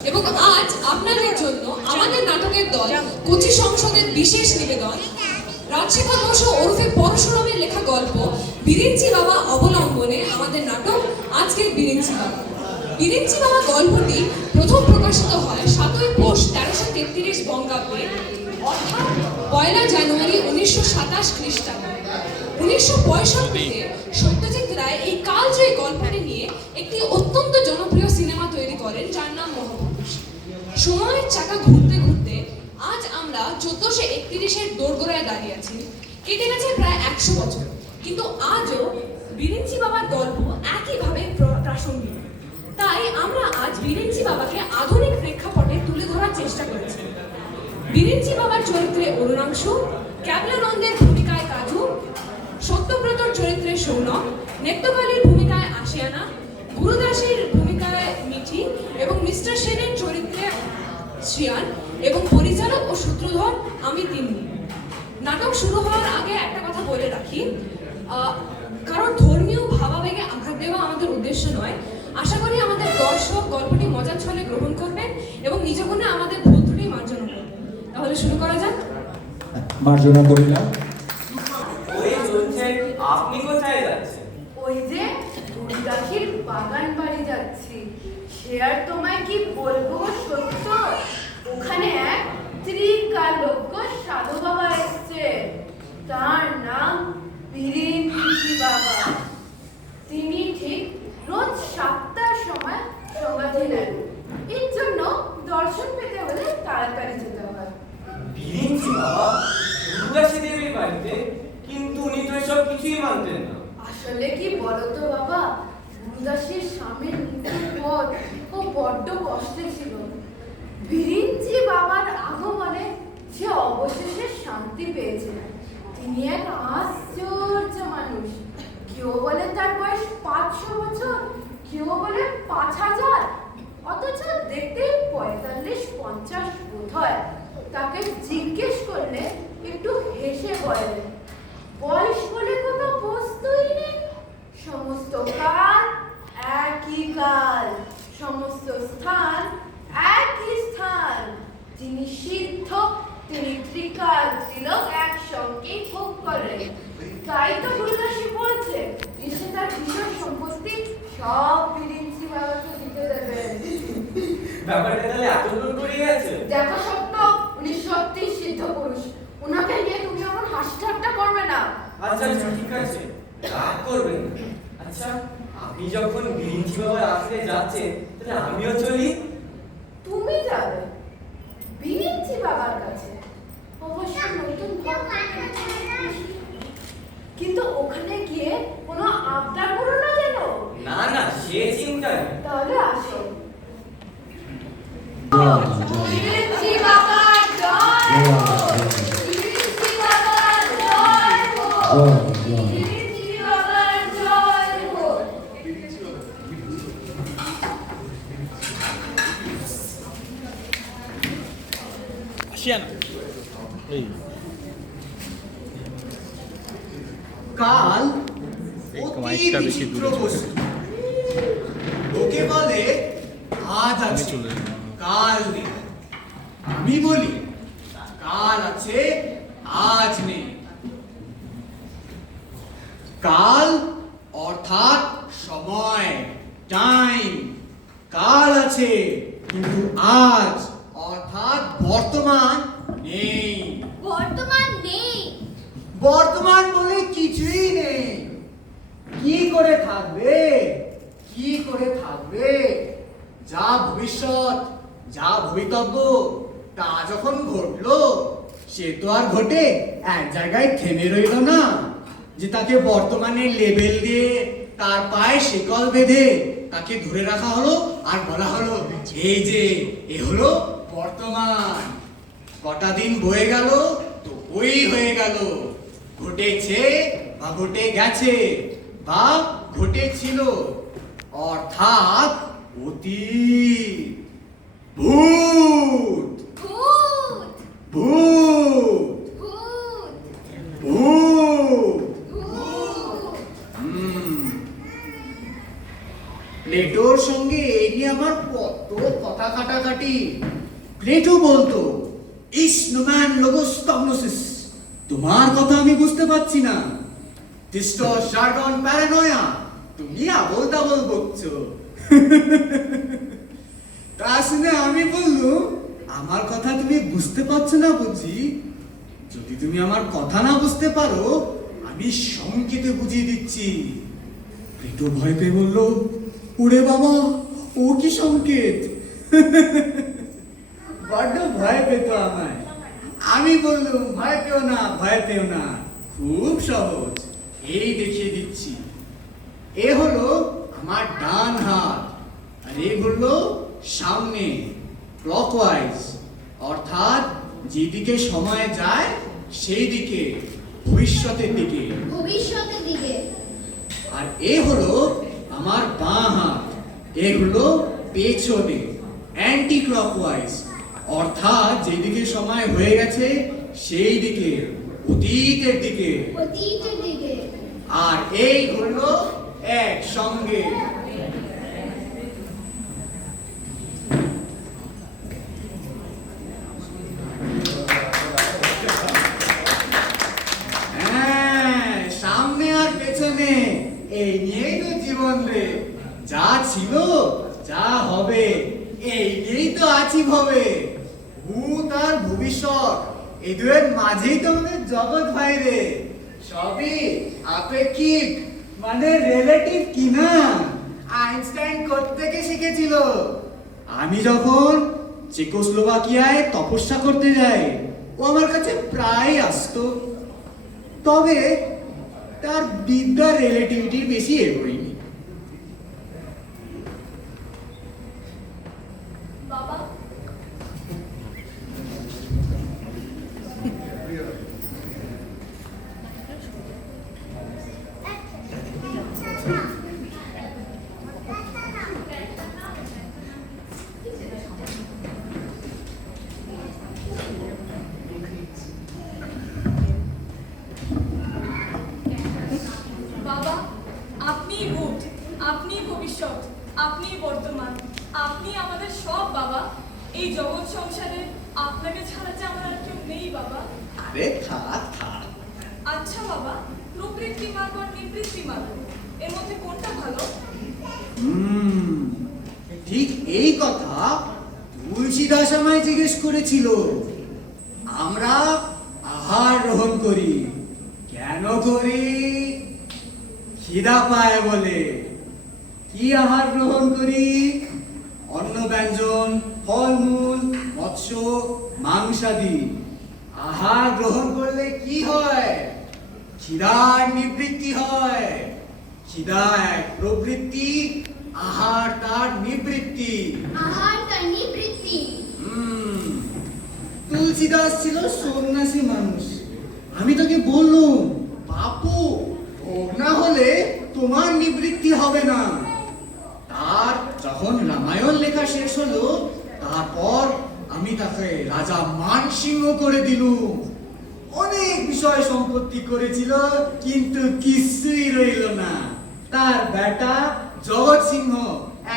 এবং আজ আপনাদের জন্য আমাদের নাটকের দল কচি সংসদের বিশেষ নিবেদন রাজশেখর বসু ওরফে পরশুরামের লেখা গল্প বিরিঞ্চি বাবা অবলম্বনে আমাদের নাটক আজকের বিরিঞ্চি বাবা। বিরিঞ্চি বাবা গল্পটি প্রথম প্রকাশিত হয় 7ই পৌষ 1333 বঙ্গাব্দে অর্থাৎ 1 জানুয়ারি 1927 খ্রিস্টাব্দে। 1965-তে সত্যজিৎ রায় এই কালজয়ী গল্পটি নিয়ে একটি অত্যন্ত জনপ্রিয় সিনেমা তৈরি করেন যার নাম মহাপুরুষ। সময়ের চাকা ঘুরতে ঘুরতে আজ আমরা 1431-এর দোরগোড়ায় দাঁড়িয়ে আছি। কেটে গেছে প্রায় 100 বছর, কিন্তু আজও বিরিঞ্চি বাবার গল্প একইভাবে প্রাসঙ্গিক। তাই আমরা আজ বিরিঞ্চি বাবাকে আধুনিক প্রেক্ষাপটে তুলে ধরার চেষ্টা করেছি। বিরিঞ্চি বাবার চরিত্রে অরুণাংশু, ক্যাবলানন্দের ভূমিকায় কাজু, সত্যব্রতর চরিত্রে সৌনক, নেত্রকালীর ভূমিকায় আশিয়ানা, গুরুদাসের ভূমিকায় মিঠি এবং মিস্টার সেনের চরিত্রে শ্রিয়ান এবং পরিচালক ও সূত্রধর আমি তিন্নি। নাটক শুরু হওয়ার আগে একটা কথা বলে রাখি, কারণ ধর্মীয় ভাবাবেগে আঘাত দেওয়া আমাদের উদ্দেশ্য নয়। আশা করি আমাদের দর্শক গল্পটি মজার ছলে গ্রহণ করবেন এবং নিজ গুণে আমাদের ভুল ত্রুটি মার্জনা করবেন। তাহলে শুরু করা যাক। মার্জনা করিলাম। ওই চলছেন, আপনি কোথায় যাচ্ছেন? ওই যে গুরুদাসীর বাগান বাড়ি যাচ্ছি। সে আর তোমায় কি বলবো সত্য, ওখানে এক ত্রিকালজ্ঞ সাধু বাবা এসছে। তার নাম বিরিঞ্চি বাবা। তিনি ঠিক রোজ 7টার সময় সমাধি নেন। এর জন্য দর্শন পেতে হলে তাড়াতাড়ি যেতে হয়। বিরিঞ্চি বাবা গুরুদাসী দেবীর বাড়িতে? কিন্তু উনি তো এসব কিছুই মানতেন না। আসলে কি বলতো বাবা, গুরুদাসীর স্বামীর মৃত্যুর পর ও বড্ড কষ্টে ছিল। বিরিঞ্চি বাবার আগমনে সে অবশেষে শান্তি পেয়েছিলেন। তিনি এক আশ্চর্য মানুষ। কেউ বলে তার বয়স 500 বছর, কেউ বলে 5000, অথচ দেখতে 45-50 বোধ হয়। তাকে জিজ্ঞেস করলে একটু হেসে বলেন, বয়স বলে কোনো বস্তুই নেই, সমস্ত কাল একই কাল, সমস্ত স্থান একই স্থান। যিনি সিদ্ধ তিনি ত্রিকাল ত্রিলোক একসঙ্গে ভোগ করেন। তাই তো গুরুদাসী বলছে সে তার ভীষণ সম্পত্তি সব বিরিঞ্চি বাবাকে দিতে দেবেন। ব্যাপারটা তাহলে এত দূর গড়িয়ে গেছে? দেখো সত্য, উনি সত্যি সিদ্ধ পুরুষ। উনাকে নিয়ে তুমি আমার হাসি ঠাট্টা করবে না। আচ্ছা আচ্ছা ঠিক আছে, রাগ করবেন না। আচ্ছা, আপনি যখন বিরিঞ্চি বাবার আশ্রয়ে যাচ্ছেন তাহলে আমিও চলি। তুমি যাবে বিরিঞ্চি বাবার কাছে? অবশ্য নতুন কিন্তু ওখানে গিয়ে কোনো আবদার করো না যেন। না না, সে চিন্তা নেই। তাহলে আসো। জয় বিরিঞ্চি বাবার জয় হোক। বিরিঞ্চি বাবার জয় হোক। বিরিঞ্চি বাবার জয় হোক। কাল একটু অতি মাইকটা বেশি বিচিত্র দূরে চলে বস্তু। লোকে বলে আজ আছে, চলে যাই। কাল নেই। আমি বলি কাল আছে, আজ নেই। কাল অর্থাৎ সময়, টাইম। কাল আছে কিন্তু আজ অর্থাৎ বর্তমান নেই। বর্তমান নেই। বর্তমান বলে কিছুই নেই। কি করে থাকবে? কি করে থাকবে? যা ভবিষ্যৎ, যা ভবিতব্য, তা যখন ঘটলো সে তো আর ঘটে এক জায়গায় থেমে রইল না যে তাকে বর্তমানে লেবেল দিয়ে তার পায়ে শিকল বেঁধে তাকে ধরে রাখা হলো আর বলা হলো এই যে এ হলো বর্তমান। কটা দিন বয়ে গেল তো ওই হয়ে গেল। ঘটেছে বা ঘটে গেছে বা ঘটেছিল, অর্থাৎ অতীত। ভূত ভূত ভূত ভূত ভূত। ভূত। প্লেটোর সঙ্গে এই নিয়ে আমার কত কথা কাটাকাটি কথাটি প্লেটো বলতো, ইস নোম্যান লোগোস কগনোসিস। তোমার কথা আমি বুঝতে পারছি না। ডিস্টর্স জার্গন প্যারানয়া, তুমি আবল তাবল বকছো। তা শুনে আমি বললুম, আমার কথা তুমি বুঝতে পারছো না বুঝি? যদি তুমি আমার কথা না বুঝতে পারো, আমি সংকেতে বুঝিয়ে দিচ্ছি। প্লেটো ভয় পেয়ে বলল, ওরে বাবা, ও কি সংকেত? বড্ড ভয় পেত আমায়। আমি বললুম, ভয় পেও না, ভয় পেও না, খুব সহজ, এই দেখিয়ে দিচ্ছি। এ হলো আমার ডান হাত, আর এ হলো সামনে, ক্লকওয়াইজ, অর্থাৎ যেদিকে সময় যায় সেই দিকে, ভবিষ্যতের দিকে। ভবিষ্যতের দিকে। আর এ হলো আমার বাঁ হাত, এগুলো পেছনে, অ্যান্টি ক্লকওয়াইজ, অর্থাৎ যেদিকে সময় হয়ে গেছে সেই দিকে, অতীতের দিকে। অতীতের দিকে। আর এই হলো একসঙ্গে। হ্যাঁ, সামনে আর পেছনে, এই নিয়েই তো জীবন রে। যা ছিল, যা হবে, এই নিয়েই তো আছি ভবে। ভূত আর ভবিষ্যৎ, এই দুয়ের মাঝেই তো আমাদের জগৎ ভাই রে। সবই আপেক্ষিক, মানে রিলেটিভ কিনা। আইনস্টাইন কোত্থেকে শিখেছিল? আমি যখন চেকোস্লোভাকিয়ায় তপস্যা করতে যাই, ও আমার কাছে প্রায় আসতো। তবে তার বিদ্যার রিলেটিভিটির বেশি এগোয়নি। বাবা, বাবা, আপনিই ভূত, আপনিই ভবিষ্যৎ, আপনিই বর্তমান, আপনি আমাদের সব বাবা। এই জগৎ সংসারে আপনাকে ছাড়া যে আমার আর কেউ নেই বাবা। আরে থাক থাক। আচ্ছা বাবা, প্রবৃত্তি মার্গ আর নিবৃত্তি মার্গ, এর মধ্যে কোনটা ভালো? ঠিক এই কথা তুলসীদাস আমায় জিজ্ঞেস করেছিল। আমরা আহার গ্রহণ করি, কেন করি? খিদা পায় বলে। কি আহার গ্রহণ করি? অন্ন ব্যঞ্জন, ফলমূল, মৎস্য, মাংসাদি। আহার গ্রহণ করলে কি হয়? খিদার নিবৃত্তি হয়। খিদা এক প্রবৃত্তি, আহার তার নিবৃত্তি। আহার তার নিবৃত্তি। তুলসীদাস ছিল সন্ন্যাসী মানুষ। আমি তাকে বললুম, বাপু, ভোগ না হলে তোমার নিবৃত্তি হবে না। তার যখন রামায়ণ লেখা শেষ হলো, তারপর আমি তাকে রাজা মানসিংহ করে দিলুম। অনেক বিষয় সম্পত্তি করেছিল, কিন্তু কিছুই রইল না। তার বেটা জগৎ সিংহ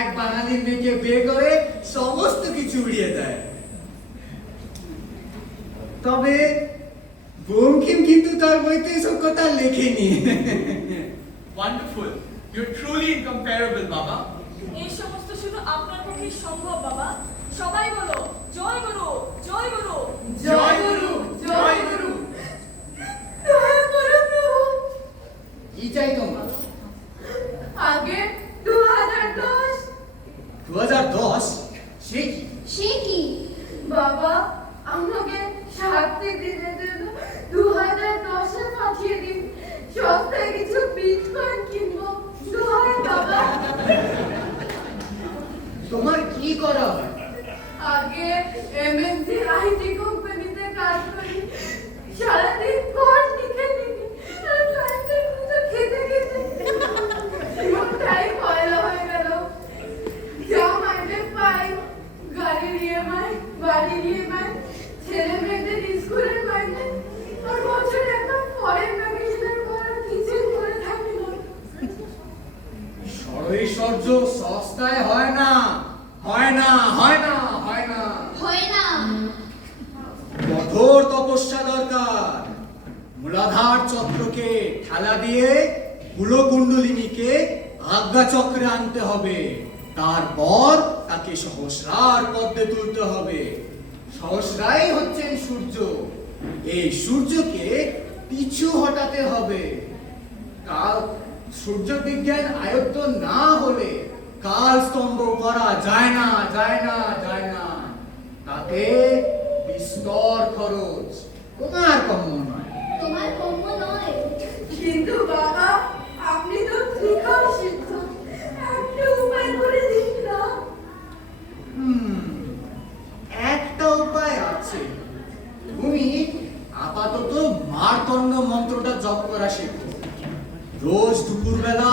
এক বাঙালির মেয়েকে বিয়ে করে সমস্ত কিছু উড়িয়ে দেয়। তবে বঙ্কিম কিন্তু তার বইতে এসব কথা লেখেনি। Wonderful. You're truly incomparable, Baba. এই সমস্ত শুধু আপনার পক্ষেই সম্ভব বাবা। সবাই বলো, জয় গুরু, জয় গুরু। জয় গুরু, জয় গুরু। দয়া করো প্রভু। কি চাই তোমার? আগে 2010। 2010? সে কি? সে কি? বাবা, আমাকে শাস্তি দিনের জন্য 2010-এ পাঠিয়ে দিন। সস্তায় কিছু বিটকয়েন কিনবো। দোহাই বাবা। তোমার কি করা হয়? আগে এমএনসি আইটি কোম্পানিতে কাজ করি। সারাদিন কোড লিখে লিখে আর ক্লায়েন্টের মতো খেতে খেতে জীবনটাই পয়লা হয়ে গেল। যা মাইনে পাই, গাড়ির ইএমআই, বাড়ির ইএমআই, ছেলে মেয়েদের স্কুলের মাইনে, আর বছরে একটা ফরেন ভ্যাকেশনের করার কিছুই করে থাকি না। ঐশ্বর্য সস্তায় হয় না, হয় না, হয় না, হয় না। জ্বালা দিয়ে কুলকুণ্ডলিনীকে আজ্ঞাচক্রে আনতে হবে, তারপর তাকে সহস্রার পদ্মে তুলতে হবে। সহস্রাই হচ্ছেন সূর্য, এই সূর্যকে পিছু হটাতে হবে। কাল সূর্য বিজ্ঞান আয়ত্ত না হলে কাল স্তম্ভ করা যায় না, যায় না, যায় না। তাতে বিস্তর খরচ, তোমার কম নয়। তোমার কম্য নয়। কিন্তু বাবা, আপনি তো ত্রিকাল সিদ্ধ, একটা উপায় করে দিন না। একটা উপায় আছে। তুমি আপাতত মার্তণ্ড মন্ত্রটা জপ করা শেখো। রোজ দুপুরবেলা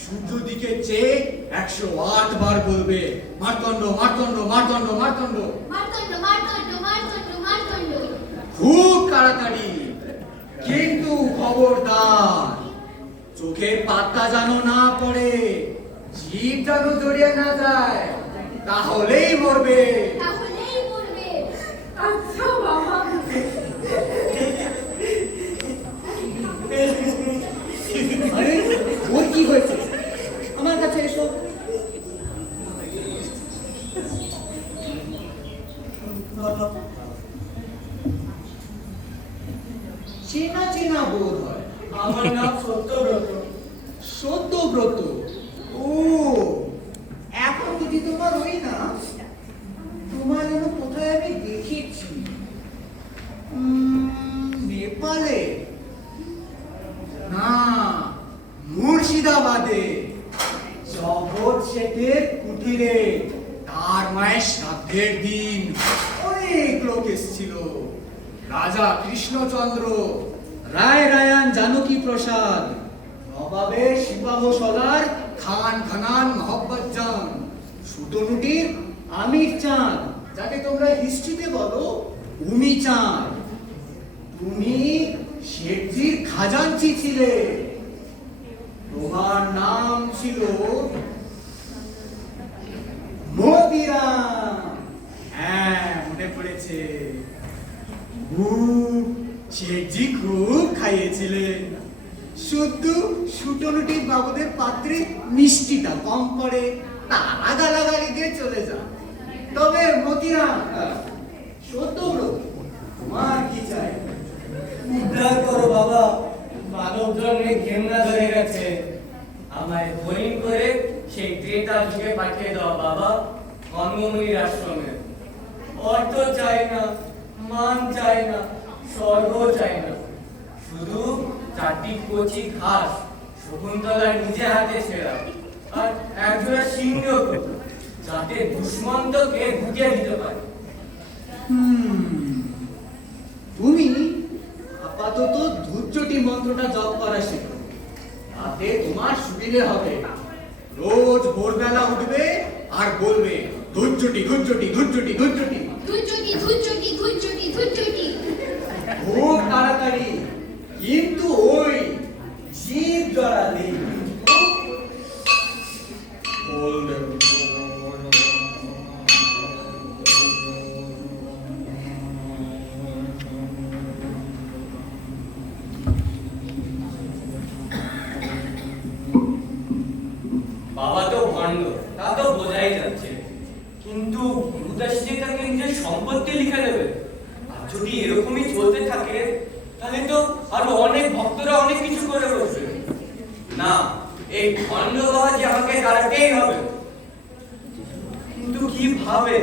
সূর্য দিকে চেয়ে 108 বার বলবে, মার্তণ্ড, মার্তণ্ড, মার্তণ্ড, মার্তণ্ড। মার্তণ্ড, মার্তণ্ড, মার্তণ্ড, মার্তণ্ড। খুব তাড়াতাড়ি, কিন্তু খবরদার চোখের পাতা যেন না পড়ে, জিভ যেন জড়িয়ে না যায়, তাহলেই মরবে। তাহলেই বলবে। আচ্ছা বাবা। আরে ওর কি হয়েছে? আমার কাছে এসো। চেনা চেনা বোধ হয়। আমার নাম সত্যব্রত। সত্যব্রত? ও, এখন যদি তোমার ওই না, তোমার যেন কোথায় আমি দেখেছি। নেপালে না, মুর্শিদাবাদে জগৎ শেঠের কুটিরে তার মায়ের শ্রাদ্ধের দিন অনেক লোক এসেছিল। রাজা কৃষ্ণচন্দ্র, রায় রায়ান জানকী প্রসাদ, নবাবের সিপাহ সলার খান খানান মোহাম্মদ জান, সুতনুটির আমির চাঁদ, যাকে তোমরা হিস্ট্রিতে বলো উমি চাঁদ। তুমি শেঠজির খাজাঞ্চি ছিলে, তোমার নাম ছিল মতিরাম। হ্যাঁ, মনে পড়েছে। শেঠজি খুব খাইয়েছিলেন, শুধু সুটনুটির বাবুদের পাত্রে মিষ্টিটা কম পড়ে, তারা গালাগালি দিয়ে চলে যান। তবে মতিরাম, সত্যব্রত, তোমার কি চাই? উদ্ধার করো বাবা, মানব জন্মে ঘেন্না ধরে গেছে। আমায় বইন করে সেই ত্রেতা যুগে পাঠিয়ে দাও বাবা, অন্নমুনির আশ্রমে। অর্থ চাই না, মান চাই না, স্বর্গ চাই না, শুধু 4টি কচি ঘাস শকুন্তলা নিজে হাতে ছেড়া, আর একজোড়া সিংহ, যাতে দুষ্মন্তকে ঢুকিয়ে দিতে পারে। তুমি আপাতত ধূর্যটি মন্ত্রটা জপ করা শেখো, তাতে তোমার সুবিধে হবে। রোজ ভোরবেলা উঠবে আর বলবে, ধূর্যটি, ধূর্যটি, ধূর্যটি, ধূর্যটি। ধুজ্জটি, ধুজ্জটি, ধুজ্জটি, ধুজ্জটি। খুব তাড়াতাড়ি, কিন্তু ওই জীব জড়ালে বলবে। বাবা তো ভণ্ড, তা তো বোঝাই যাচ্ছে, কিন্তু গুরুদাস যে তাকে নিজের সম্পত্তি লিখে দেবে। আর যদি এরকমই চলতে থাকে, তাহলে তো আরো অনেক ভক্তরা অনেক কিছু করে বসবে। না, এই ভণ্ড বাবা যে আমাকে দাঁড়াতেই হবে। কিন্তু কিভাবে?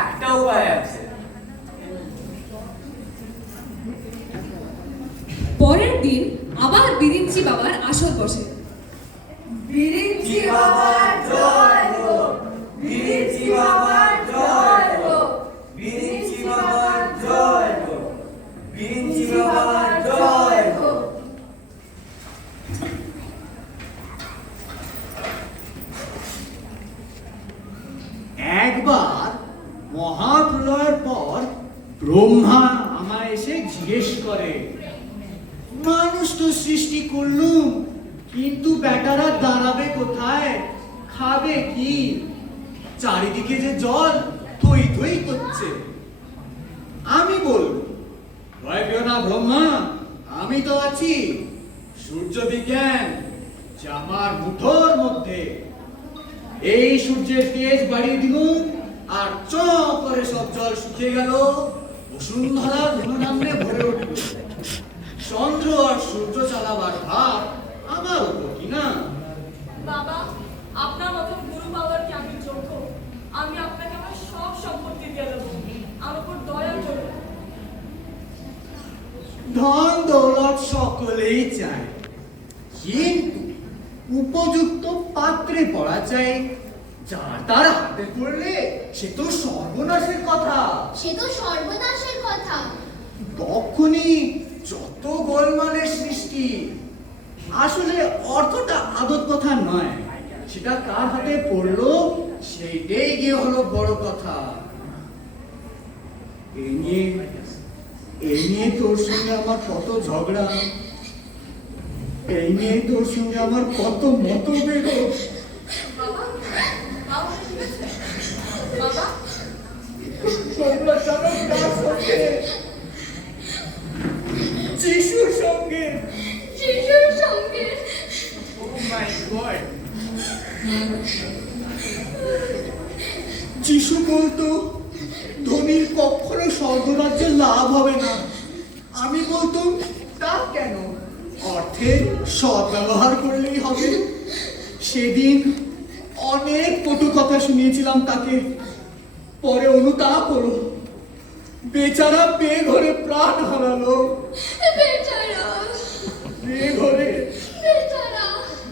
একটা উপায় আছে। পরের দিন আবার বিরিঞ্চি বাবার আসর বসে। বিরিঞ্চি বাবার জয় হোক, বিরিঞ্চি বাবার জয় হোক, বিরিঞ্চি বাবার জয় হোক, বিরিঞ্চি বাবার জয় হোক। একবার মহাপ্রলয়ের পর ব্রহ্মা আমায় এসে জিজ্ঞেস করে, মানুষ তো সৃষ্টি করলুম, কিন্তু বেটারা দাঁড়াবে কোথায়, খাবে কি? চারিদিকে যে জল থই থই করছে। আমি বলব, ভয় পেও না ব্রহ্মা, আমি তো আছি। সূর্য বিজ্ঞান যে আমার মুঠোর মধ্যে। এই সূর্যের তেজ বাড়িয়ে দিলুম আর চ করে সব জল শুকিয়ে গেল, বসুন্ধরা ধনধান্যে ভরে উঠল। চন্দ্র আর সূর্য চালাবার ভার আমার উপর কিনা। বাবা, আপনার মতন গুরু বাবার কি আমি যোগ্য? আমি আপনাকে আমার সব সম্পত্তি দিয়ে দেবো, আমার উপর দয়া করুন। ধন দৌলত সকলেই চায়, কিন্তু উপযুক্ত পাত্রে পড়া চাই। যার তার হাতে পড়লে সে তো সর্বনাশের কথা। সে তো সর্বনাশের কথা। তখনই যত গোলমালের সৃষ্টি। আসলে অর্থটা আদত কথা নয়, সেটা কার হাতে পড়লো সেইটাই গিয়ে হলো বড় কথা। এই নিয়ে তোর সঙ্গে আমার কত ঝগড়া, এই নিয়ে তোর সঙ্গে আমার কত মতভেদ। বাবা, বাবা ঠিক আছে? বাবা, যিশুর সঙ্গে শিশুর সঙ্গে Oh my God. যিশু বলতো ধনীর কখনো স্বর্গরাজ্যে লাভ হবে না। আমি বলতাম তা কেন, অর্থের সদ্ব্যবহার করলেই হবে। সেদিন অনেক কটু কথা শুনিয়েছিলাম তাকে, পরে অনুতাপ হলো। বেচারা বেঘরে প্রাণ হারালো, বেচারা বেঘরে বেচারা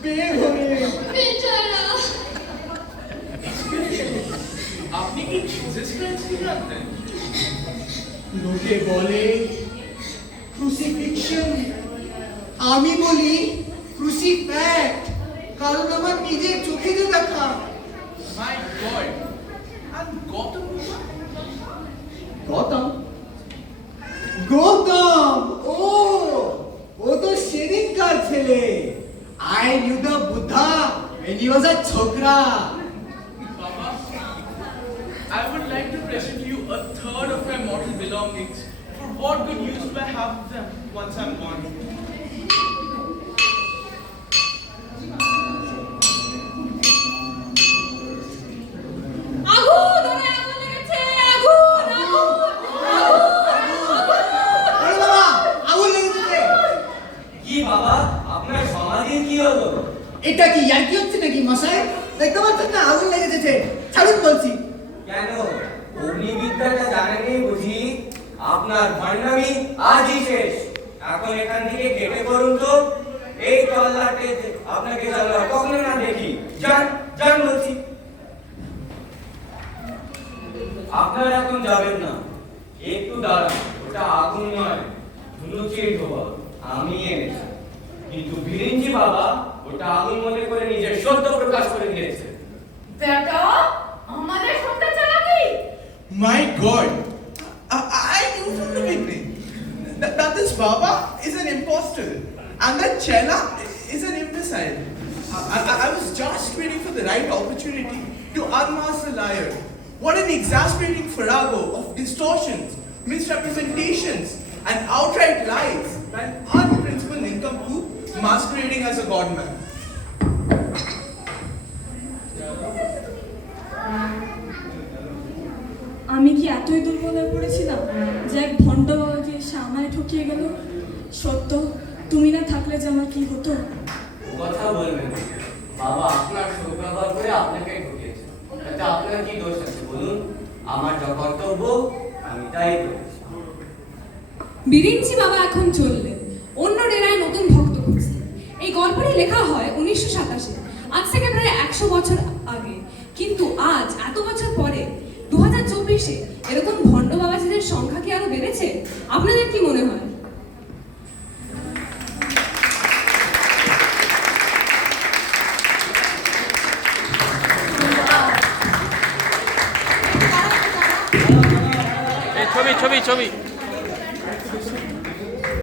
বেঘরে। বেচারা। আপনি কি জিসাস ক্রাইস্টকে জানতেন? লোকে বলে ক্রুসিফিকশন, আমি বলি ক্রুসিফ্যাক্ট, কারণ আমার নিজের চোখে যে দেখা। My God. And Gautam Buddha? Gautam, Gautam, ও তো সেদিনকার ছেলে। I knew the Buddha when he was a chokra. Baba, I would like to present you a third of my mortal belongings. For what good use do I have them once I'm gone? আগুন! ওরে আগুন লেগেছে! আগুন! আগুন! আরে বাবা, আগুন লেগেছে। কি বাবা, আপনার সমাধির কি হলো? এটা কি ইয়ার্কি হচ্ছে নাকি মশাই? দেখতে পাচ্ছেন না আগুন লেগেছে, ছাড়ুন বলছি। কেন, অগ্নিবিদ্যাটা জানেনই বুঝি? আপনার ভণ্ডামি আজই শেষ। এখন এখান থেকে কেটে করুন তো। এই তল্লাটে আপনাকে তল্লাট কখনো না দেখি। যান যান বলছি। আপনারা এখন যাবেন না, একটু দাঁড়ান। ওটা আগুন নয়, ধুনুচির ধোয়া, আমি এনেছি। কিন্তু বিরিঞ্চি বাবা ওটা আগুন মনে করে নিজের সত্য প্রকাশ করে দিয়েছে। বেটা, আমাদের সঙ্গে চালাকি? My God. I knew from the beginning that this Baba is an impostor and that Chela is an imbecile. I was just waiting for the right opportunity to unmask the liar. What an exasperating farrago of distortions, misrepresentations, and outright lies by an unprincipled nincompoop masquerading as a godman. আমি কি এতই দুর্বল হয়ে পড়েছিলাম যে এক ভণ্ড বাবাকে এসে আমায় ঠকিয়ে গেল? সত্য, তুমি না থাকলে যে আমার কি হতো? কথা বলবেন না। বাবা আপনার সুব্যবহার করে আপনাকে ঠকিয়েছে, তাতে আপনার কি দোষ আছে বলুন? আমার যা কর্তব্য আমি তাই করেছি। বিরিঞ্চি বাবা এখন চললেন, অন্য ডেরায় নতুন ভক্ত খুঁজতে। এই গল্পটি লেখা হয় 1927, আজ থেকে প্রায় 100 বছর আগে। কিন্তু আজ এত বছর পরে 2024-এ এরকম ভণ্ড বাবাজিদের সংখ্যা কি আরো বেড়েছে? আপনাদের কি মনে হয়? ছবি ছবি ছবি